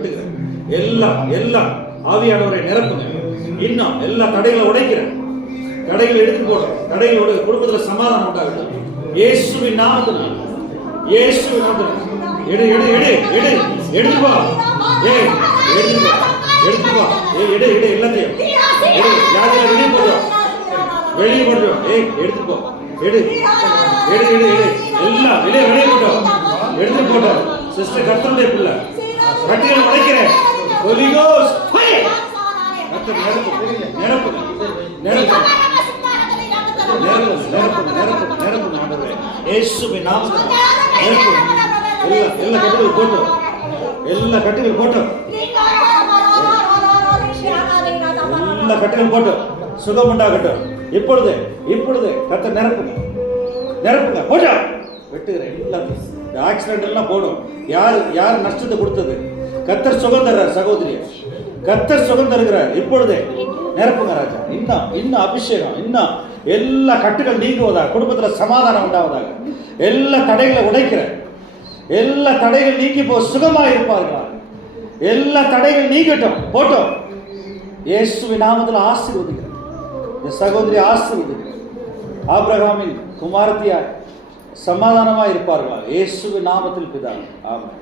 வெட்டுகிறேன். எல்லாம் எல்லாம் ஆவியானவரை நிரப்புங்க. இன்னும் எல்லா தடைகளை உடைக்கிறேன். தடைகள் எடுத்து போடுறேன். தடைகளோட குடும்பத்தில் சமாதானம் உண்டாகட்டும். இயேசுவின் நாமத்தில், இயேசுவின் நாமத்தில் எடு எடு எடு எடு எடுத்துப்பா. எடுத்துப்பா எடுத்துப்பா. எடு எடு எல்லாத்தையும் எடு. யாரையும் வெளியே போடுறோம், வெளியே போடுறோம். எடுத்துப்போ. எடு எடு எடு எடு எல்லாம் வெளியே வெளியே போட்டோம். எடுத்து போட்டோம். சிஸ்டர் கர்த்தருடைய பிள்ளை கட்டிகள் உடைக்கிறேன். Holi cost fire. கர்த்தர் நிரப்பு நிரப்பு நிரப்பு நிரப்பு நிரப்பு நிரப்பு நிரப்பு ஆண்டவரே இயேசுவின் நாமத்தில் நிரப்பு. எல்லா கட்டுகள் போட்டோம். எல்லா கட்டுகள் போட்டோம். எல்லா கட்டுகள் போட்டோம். சுகம் உண்டாகட்டும். இப்பொழுது இப்பொழுது கர்த்தர் நிரப்புங்க நிரப்புங்க. போட்டா வெட்டுகிறேன். எல்லாத்தையும் இந்த ஆக்சிடென்ட் எல்லாம் போடும். யார் யார் நஷ்டத்தை கொடுத்தது? கர்த்தர் சுகம் தர்றார் சகோதரிய. கர்த்தர் சுகம் தருகிறார். இப்பொழுதே நிரப்புங்க ராஜா. இன்னும் இன்னும் அபிஷேகம். இன்னும் எல்லா கட்டுகள் நீங்குவதாக, குடும்பத்தில் சமாதானம் உண்டாவதாக. எல்லா தடைகளை உடைக்கிறேன். எல்லா தடைகள் நீங்கி போ சுகமாக இருப்பார்கள். எல்லா தடைகள் நீங்கட்டும். போட்டோம். இயேசுவின் நாமத்தில் ஆசீர்வதிக்கிறேன். இந்த சகோதரி ஆசீர்வதிக்கிறேன். ஆபிரகாமின் குமாரத்தியார் சமாதானமாக இருப்பார்களா? இயேசுவின் நாமத்தில் பிதாவே. ஆமென்.